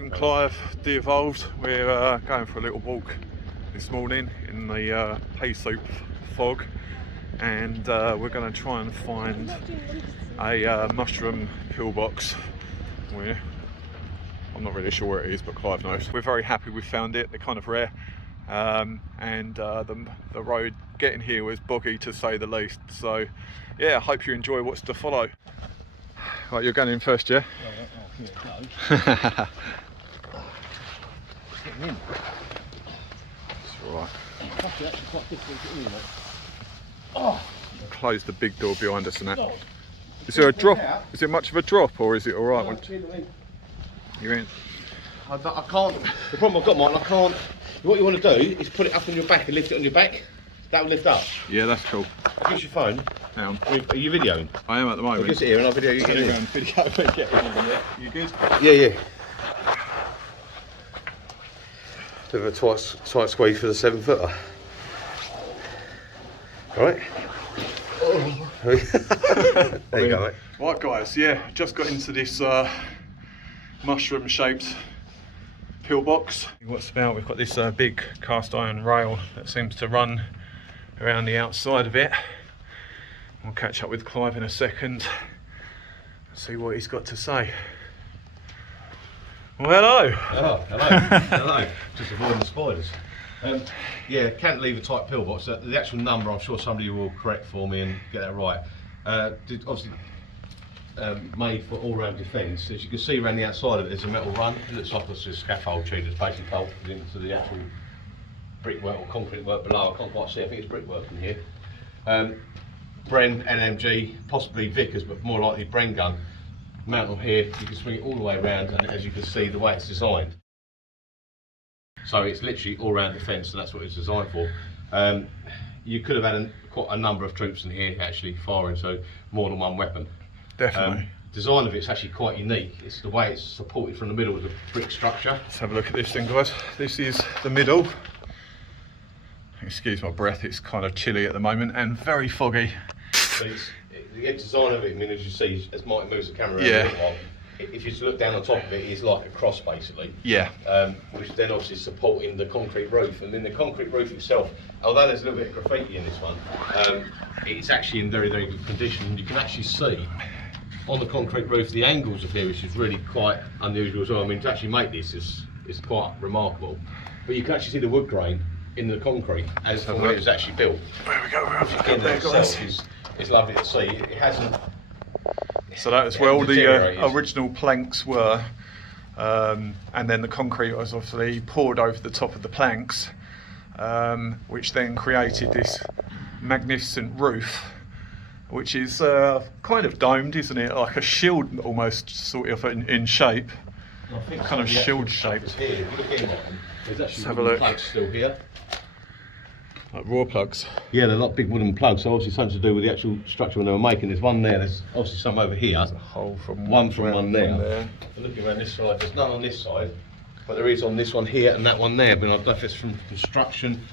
and Clive, de-evolved. We're going for a little walk this morning in the pea soup fog, and we're going to try and find a mushroom pillbox. I'm not really sure where it is, but Clive knows. We're very happy we found it. They're kind of rare, and the road getting here was boggy to say the least. So yeah, I hope you enjoy what's to follow. Right, you're going in first, yeah? Getting in. It's alright. It's actually quite difficult to get in, mate. Oh. Close the big door behind us and that. Is there a drop? Is it much of a drop, or is it alright? You're in. I can't. The problem I've got, Martin, I can't. What you want to do is put it up on your back and lift it on your back. That will lift up. Yeah, that's cool. Use your phone. Down. Are you videoing? I am at the moment. I'll just sit here and I'll video you getting in. Video, you good? Yeah. Bit of a tight squeeze for the 7-footer. Alright. There you go, mate. Right, guys, yeah, just got into this mushroom shaped pillbox. What's about, we've got this big cast iron rail that seems to run around the outside of it. We'll catch up with Clive in a second and see what he's got to say. Well, hello. Hello. Just avoiding the spiders. Yeah, cantilever type pillbox. The actual number, I'm sure somebody will correct for me and get that right. Obviously made for all-round defence. As you can see around the outside of it, there's a metal run. It looks like it's a scaffold tube that's basically bolted into the actual brickwork or concrete work below. I can't quite see. I think it's brickwork in here. Bren, NMG, possibly Vickers, but more likely Bren gun. Mount on here, you can swing it all the way around, and as you can see, the way it's designed. So it's literally all-round defence, so that's what it's designed for. You could have had quite a number of troops in here actually firing, so more than one weapon. definitely. Design of it's actually quite unique. It's the way it's supported from the middle of the brick structure. Let's have a look at this thing, guys. This is the middle. Excuse my breath, it's kind of chilly at the moment and very foggy. So the design of it, I mean, as you see, as Martin moves the camera around, Yeah. If you look down on top of it, it's like a cross basically. Yeah. Which then obviously is supporting the concrete roof, and then the concrete roof itself, although there's a little bit of graffiti in this one, it's actually in very, very good condition. And you can actually see on the concrete roof the angles of here, which is really quite unusual as well. I mean, to actually make this is quite remarkable. But you can actually see the wood grain in the concrete as the way it was actually built. There we go, we're Which again, there, guys. is lovely to see. It hasn't. So that was where all the original planks were, and then the concrete was obviously poured over the top of the planks, which then created this magnificent roof, which is kind of domed, isn't it? Like a shield almost, sort of in shape. I think kind of shield shaped. Here, look here, Martin. There's actually have a wooden look. plugs still here. Like raw plugs. Yeah, they're not big wooden plugs, so obviously something to do with the actual structure when they were making. There's one there, there's obviously some over here. There's a hole from one there. From Looking around this side, there's none on this side, but there is on this one here and that one there. But I don't know if it's from construction,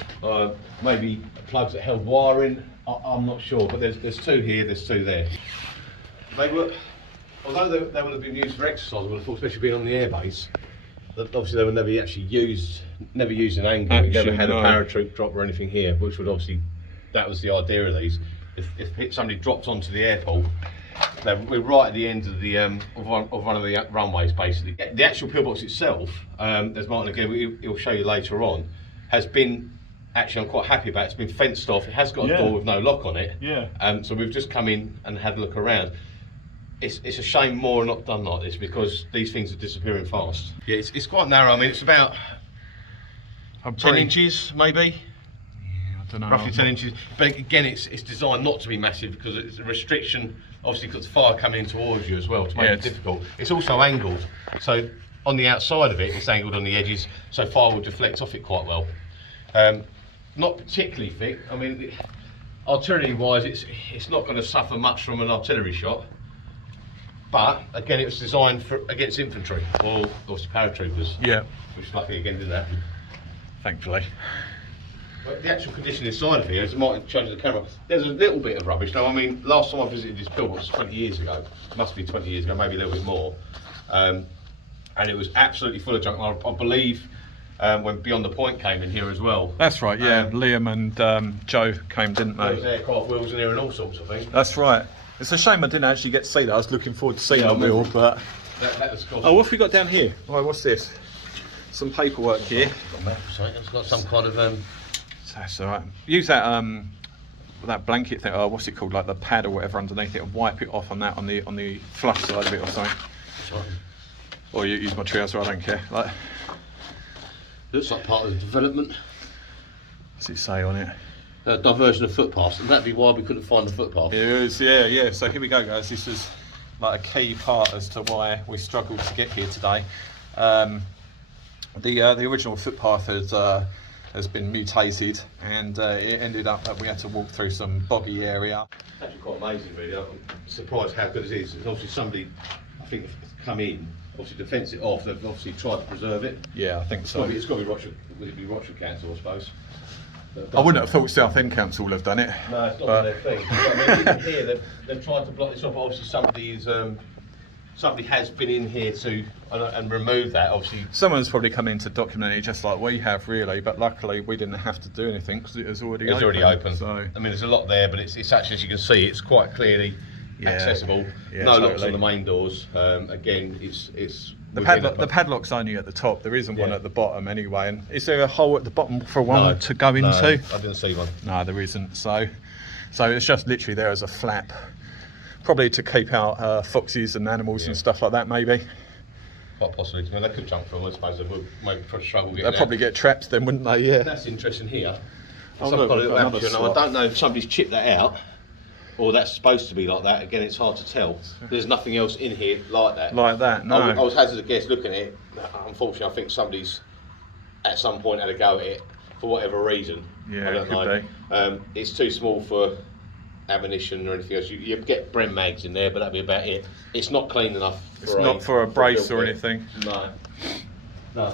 maybe plugs that held wiring. I'm not sure, but there's two here, there's two there. They were, although they would have been used for exercise, I would have thought, especially being on the airbase, that obviously they were never actually used, never used in angle. We never had a paratroop drop or anything here, which would obviously, that was the idea of these. If somebody dropped onto the airport, we're right at the end of the of one of the runways basically. The actual pillbox itself, as Martin again he'll show you later on, has been, actually I'm quite happy about it. It's been fenced off. It has got a door with no lock on it. Yeah. So we've just come in and had a look around. It's a shame more are not done like this, because these things are disappearing fast. Yeah, it's quite narrow. I mean, it's about 10 inches maybe. Yeah, I don't know. Roughly 10 inches. But again, it's designed not to be massive, because it's a restriction, obviously, because fire coming in towards you as well to make it difficult. It's also angled. So on the outside of it, it's angled on the edges, so fire will deflect off it quite well. Not particularly thick. I mean, artillery-wise, it's not going to suffer much from an artillery shot. But again, it was designed against infantry or obviously paratroopers. Yeah. Which luckily again didn't happen. Thankfully. But the actual condition inside of here, as Martin shows the camera, there's a little bit of rubbish. Now, I mean, last time I visited this pillbox was 20 years ago. It must be 20 years ago, maybe a little bit more. and it was absolutely full of junk. I believe when Beyond the Point came in here as well. That's right, yeah. Liam and Joe came, didn't There they? was aircraft wheels in here and all sorts of things. That's right. It's a shame I didn't actually get to see that. I was looking forward to seeing the wheel, but... That was cool. Oh, what have we got down here? Oh, what's this? Some paperwork here. It's got some kind of That's all right. Use that blanket thing. Oh, what's it called? Like the pad or whatever underneath it, and wipe it off on that on the flush side of it or something. Sorry. Or you use my trouser. I don't care. Like, Looks like part of the development. what's it say on it? Diversion of footpaths, and that'd be why we couldn't find the footpath. It is, yeah. So here we go, guys. This is like a key part as to why we struggled to get here today. The original footpath has been mutated, and it ended up that we had to walk through some boggy area. It's actually quite amazing, really. I'm surprised how good it is. It's obviously somebody, I think, has come in, obviously to fence it off. They've obviously tried to preserve it. Yeah, I think so. It's got to be Rochford. Would it be Rochford Council, I suppose? I wouldn't have thought Southend Council would have done it. No, it's not their thing. I mean, even here, they've tried to block this off. Obviously, somebody has been in here to and remove that. Obviously, Someone's probably come in to document it just like we have, really. But luckily, we didn't have to do anything because it was already open. already open. So I mean, there's a lot there, but it's actually, as you can see, it's quite clearly accessible. Yeah, no locks totally. on the main doors. Again, it's the padlock's only at the top. There isn't one at the bottom anyway. And is there a hole at the bottom for one to go into? No, I didn't see one. No, there isn't. So it's just literally there as a flap, probably to keep out foxes and animals and stuff like that. Maybe Quite possibly. I mean, they could jump through. I suppose they would maybe struggle getting they'd probably get trapped then, wouldn't they? Yeah. That's interesting here. Oh, Some look, kind of little another aperture. Now, I slot. don't know if somebody's chipped that out, or that's supposed to be like that. Again, it's hard to tell. There's nothing else in here like that. Like that? No. I was hazard a guess looking at it. Unfortunately, I think somebody's at some point had a go at it for whatever reason. Yeah, I don't could know. It's too small for ammunition or anything else. You get Bren mags in there, but that'd be about it. It's not clean enough. It's not for a brace or anything. No. I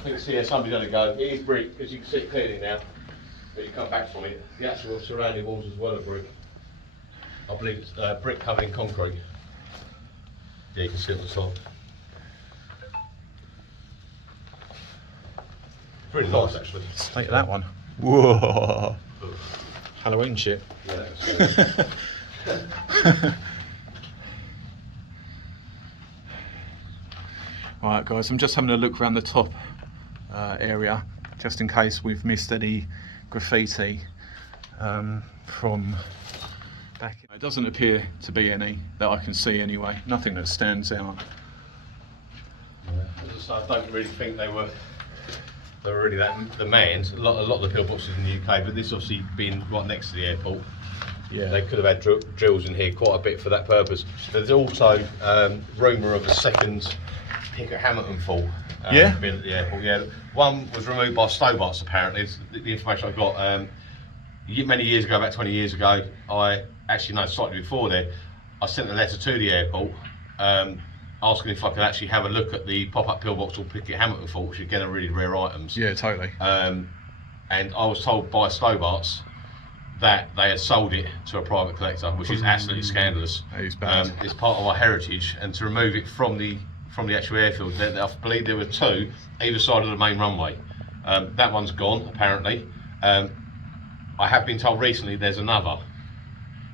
think somebody's had a go. It is brick, as you can see it clearly now. But you come back from it. The actual surrounding walls as well are brick. I believe it's brick covered in concrete. Yeah, you can see it at the top. Really nice, actually. Take that one. Whoa. Halloween shit. Yeah, Right, guys, I'm just having a look around the top area, just in case we've missed any graffiti from back. It doesn't appear to be any that I can see anyway. Nothing that stands out. I don't really think they were really that demand. A lot of the pillboxes in the UK, but this obviously being right next to the airport, Yeah. they could have had drills in here quite a bit for that purpose. There's also rumour of a second Pickett Hamilton fall. Yeah? Been at the airport. Yeah, one was removed by Stobarts apparently. It's the information I got many years ago, about 20 years ago. I actually know slightly before there. I sent a letter to the airport. Asking if I could actually have a look at the pop-up pillbox or Pickett Hamilton fault, which again are really rare items. Yeah, totally. And I was told by Stobarts that they had sold it to a private collector, which is absolutely scandalous. That is bad. It's part of our heritage, and to remove it from the actual airfield, I believe there were two either side of the main runway. That one's gone apparently. I have been told recently there's another.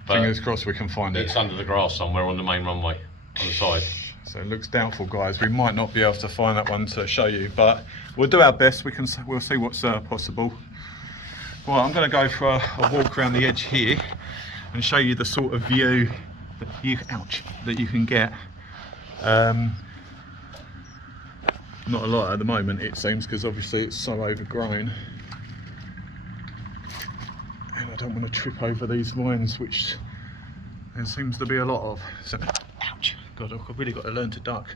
But Fingers crossed we can find it. it's under the grass somewhere on the main runway, on the side. So it looks doubtful, guys. We might not be able to find that one to show you, but we'll do our best. We'll see what's possible. Well, I'm going to go for a walk around the edge here and show you the sort of view that you can get. Not a lot at the moment, it seems, because obviously it's so overgrown. And I don't want to trip over these vines, which there seems to be a lot of. So, ouch! God, I've really got to learn to duck.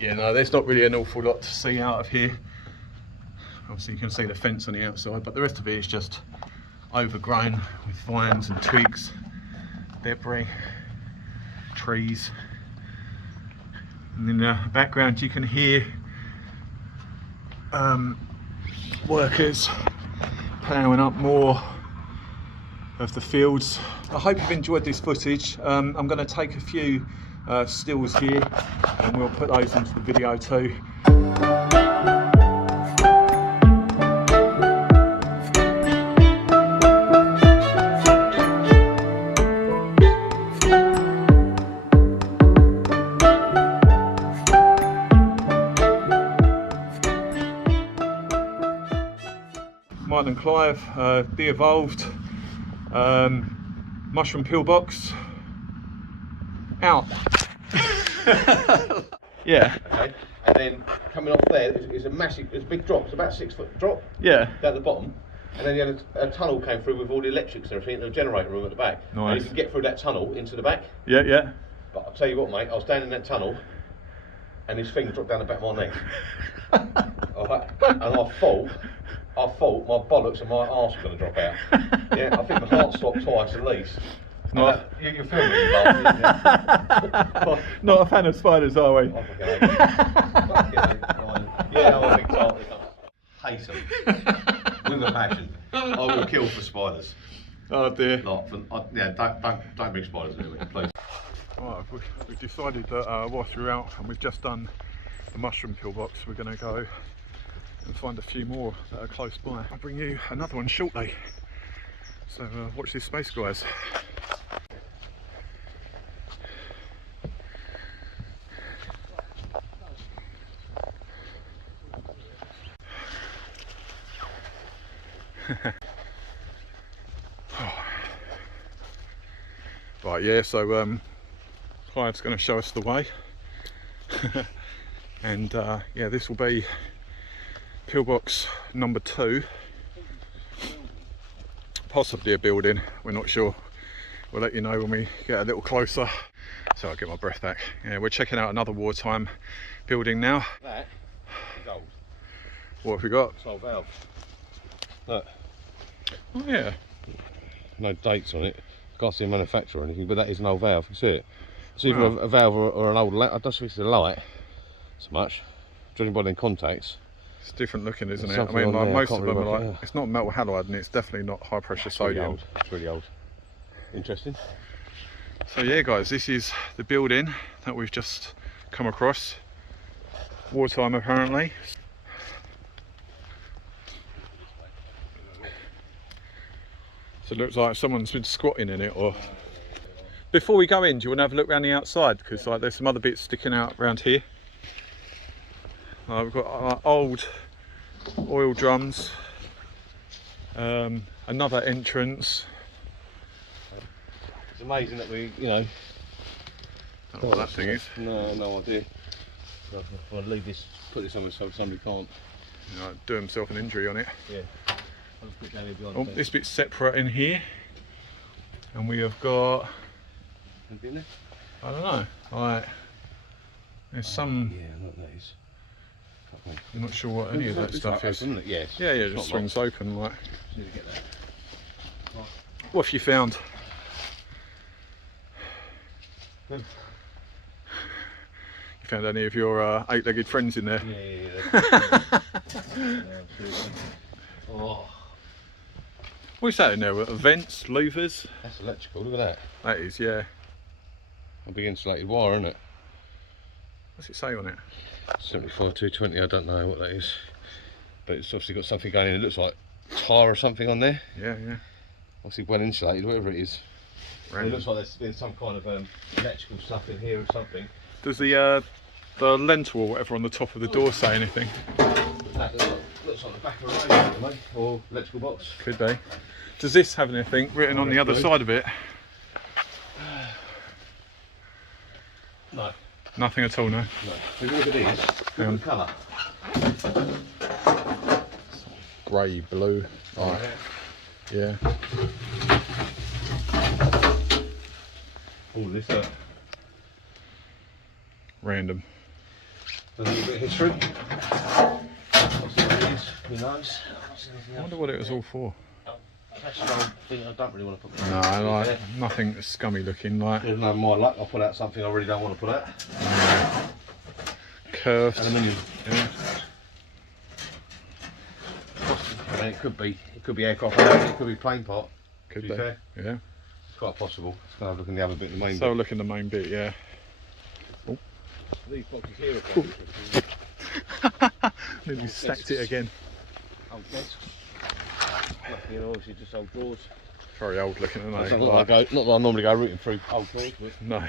Yeah, no, there's not really an awful lot to see out of here. Obviously you can see the fence on the outside, but the rest of it is just overgrown with vines and twigs, debris, trees. And in the background you can hear workers ploughing up more of the fields. I hope you've enjoyed this footage. I'm going to take a few stills here, and we'll put those into the video too. Martin and Clive, de-evolved, mushroom pillbox, out. Yeah. Okay. And then coming off there is a massive, it's a big drop. It's about 6 foot drop. Yeah. Down the bottom. And then you had a tunnel came through with all the electrics and everything, and a generator room at the back. Nice. And you can get through that tunnel into the back. Yeah, yeah. But I'll tell you what, mate, I was down in that tunnel, and this thing dropped down the back of my neck. Alright. And I thought my bollocks and my arse were going to drop out. Yeah, I think my heart stopped twice at least. Not, you feel me, yeah. Not a fan of spiders, are we? Yeah, I think so. Hate them. With a passion. I will kill for spiders. Oh dear. Don't bring spiders near me, please. Right, we've decided that whilst we're out and we've just done the mushroom pillbox, we're going to go and find a few more that are close by. I'll bring you another one shortly. So watch this space, guys. Right, yeah, so Clive's going to show us the way. And yeah, this will be pillbox number 2, possibly a building, we're not sure. We'll let you know when we get a little closer. So I'll get my breath back. Yeah, we're checking out another wartime building now. That is old. What have we got? It's old valve. Look. Oh yeah. No dates on it. Can't see a manufacturer or anything, but that is an old valve. You see it? It's either Wow. a valve or an old light. I don't think it's a light so much. Judging by the contacts. It's different looking, isn't There's it? I something mean, on like there, I most can't of them are remember, like, yeah. it's not metal halide and it's definitely not high pressure It's really sodium. old. It's really old. Interesting. So yeah guys, this is the building that we've just come across. Wartime apparently. So it looks like someone's been squatting in it. Or before we go in, do you want to have a look around the outside? Because like there's some other bits sticking out around here. We've got old oil drums, another entrance. It's amazing that we, you know. Don't know what that thing is. No idea. I'll leave this, put this on so somebody can't. You know, do himself an injury on it. Yeah. I'll just put it down here behind Oh, the fence. this bit's separate in here, and we have got, Anything in there? I don't know, like there's some, Yeah, I know what that is. I'm not sure what any of that stuff is. Isn't it? Yes. Yeah, yeah, It's just not swings open like. locked. Just need to get that. What have you found? Good. You found any of your 8-legged friends in there? Yeah. Yeah, absolutely. Oh, What's that in there? Vents, louvers? that's electrical. Look at that. That is, yeah. A big insulated wire, isn't it? What's it say on it? 75 220. I don't know what that is, but it's obviously got something going in. It looks like tar or something on there. Yeah, yeah. Obviously well insulated, whatever it is. Random. It looks like there's been some kind of electrical stuff in here or something. Does the lentil or whatever on the top of the door say anything? That looks like the back of a radio, mate, or electrical box. Could be. Does this have anything written on the other side of it? No. Nothing at all, no. No. If you look at these, look at the colour. Grey, blue. Right. Yeah. All this Random. a little bit of history. What's it is? Who knows? I wonder what it was all for. That's an old thing I don't really want to put No, like nothing scummy looking, like There's no my luck, I'll put out something I really don't want to put out. curved. Aluminium. Yeah. I mean, it could be aircraft part, it could be plane part. Could to be. be fair. Yeah. It's quite possible. Let's go have a look in the other bit, the main So bit. look in the main bit, yeah. These boxes here are quite interesting. Nearly stacked it again. Old desks. Nothing, obviously just old drawers. Very old looking, isn't it? Not that I normally go rooting through old drawers, but no.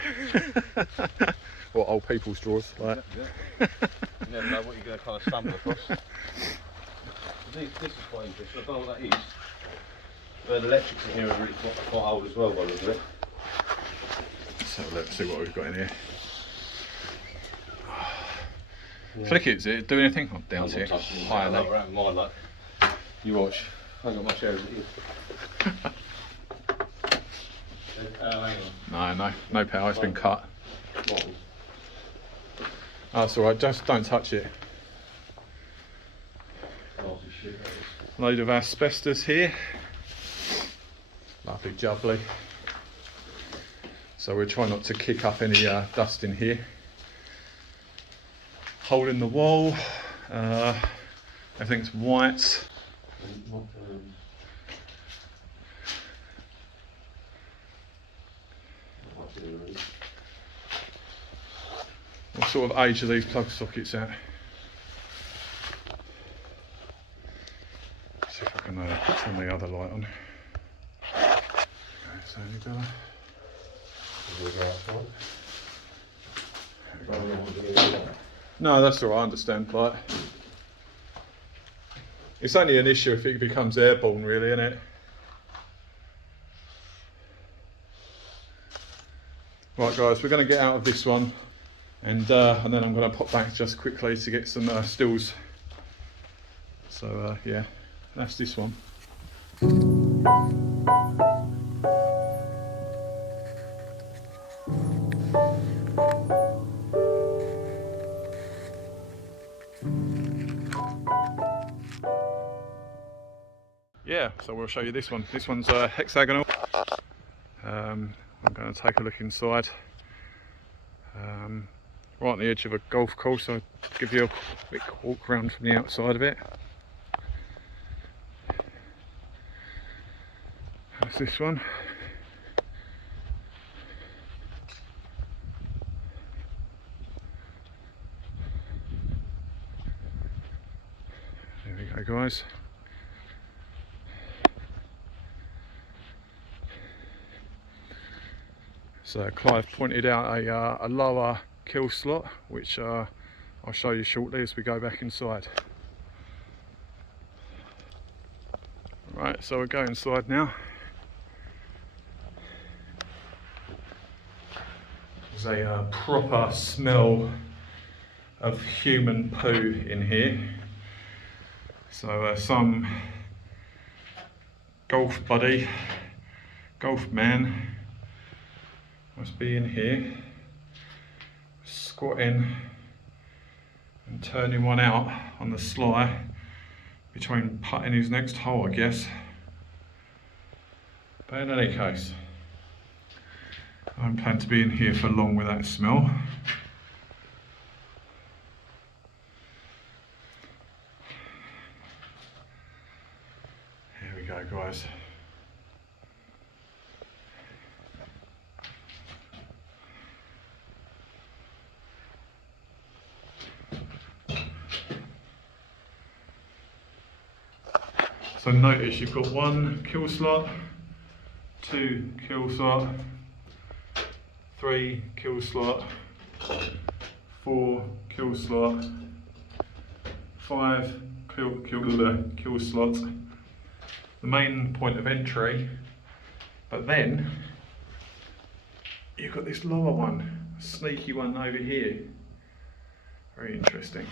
Or old people's drawers. Like. yeah. You never know what you're going to kind of stumble across. This is quite interesting. I don't know what that is. But the electrics in here are really quite old as well, by the look of it. Let's have a look, see what we've got in here. Yeah. Flick it, does it do anything? I'm down here. Higher than around mine, like. You watch. I ain't got much hair as it is. No power, it's been cut. Oh, that's alright, just don't touch it. Load of asbestos here. Lovely jubbly. So we're trying not to kick up any dust in here. Hole in the wall. Everything's white. What sort of age are these plug sockets at? See if I can turn the other light on. Okay, so any better? No, that's all right, I understand. Like, it's only an issue if it becomes airborne, really, isn't it? Right, guys, we're going to get out of this one, and then I'm going to pop back just quickly to get some stills. So yeah, that's this one. Yeah, so we'll show you this one. This one's hexagonal. I'm going to take a look inside. Right on the edge of a golf course. I'll give you a quick walk around from the outside of it. That's this one. There we go, guys. So Clive pointed out a lower kill slot, which I'll show you shortly as we go back inside. Right, so we'll go inside now. There's a proper smell of human poo in here. So some golf buddy, golf man, must be in here, squatting and turning one out on the sly between putting his next hole, I guess. But in any case, I don't plan to be in here for long with that smell. Here we go, guys. So notice you've got 1 kill slot, 2 kill slot, 3 kill slot, 4 kill slot, 5 kill slots. The main point of entry, but then you've got this lower one, a sneaky one over here. Very interesting.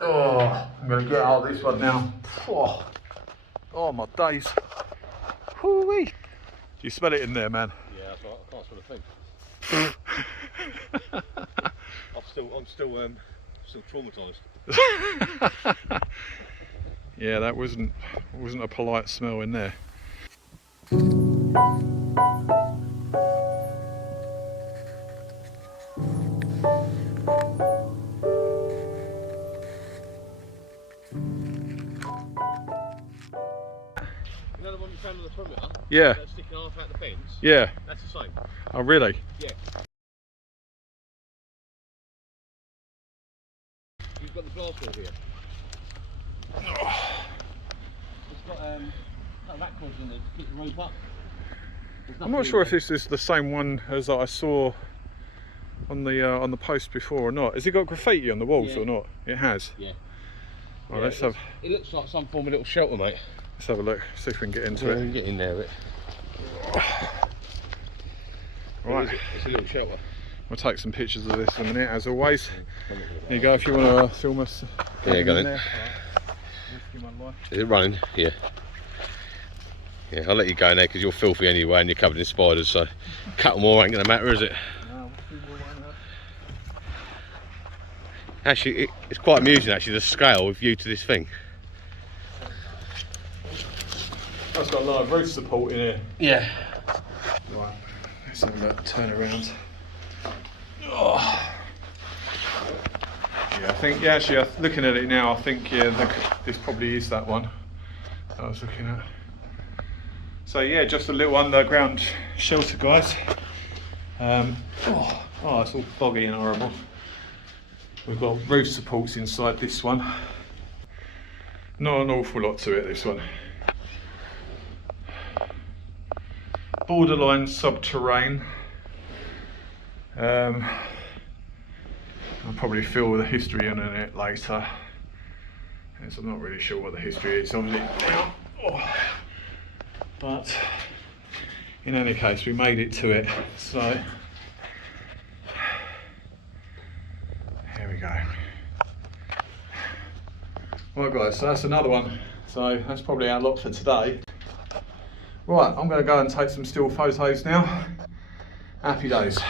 Oh, I'm going to get out of this one now. Oh my days. Hoo-wee. Do you smell it in there, man? Yeah, that's right. I can't smell a thing. I'm still traumatised. Yeah, that wasn't a polite smell in there. You know the one you found on the perimeter? Yeah. That's sticking half out the fence? Yeah. That's the same. Oh, really? Yeah. hospital here. It's got rat cords in there to keep the roof up. I'm not sure if this is the same one as I saw on the post before or not. Has it got graffiti on the walls or not? It has. Yeah. Right, Yeah, let's have. It looks like some form of little shelter, mate. Let's have a look. See if we can get into We it. can get in there a bit. Right. It's a little shelter. We'll take some pictures of this in a minute, as always. There you go. If you want to film us. Yeah, go in then. there. Risking my life. Is it running? Yeah. Yeah, I'll let you go in there because you're filthy anyway and you're covered in spiders, so a couple more ain't going to matter, is it? No, we'll see more like that. Actually, it's quite amusing, actually, the scale of view to this thing. That's got a lot of roof support in here. Yeah. Right, let's have a look, turn around. Oh. Yeah, I think, yeah, actually, looking at it now, I think, yeah, this probably is that one I was looking at. So yeah, just a little underground shelter, guys. Oh, it's all foggy and horrible. We've got roof supports inside this one. Not an awful lot to it, this one. Borderline subterranean. I'll probably fill the history in it later. Yes, I'm not really sure what the history is, obviously. Oh. But in any case, we made it to it. So here we go. Right, guys, so that's another one. So that's probably our lot for today. Right, I'm going to go and take some still photos now. Happy days.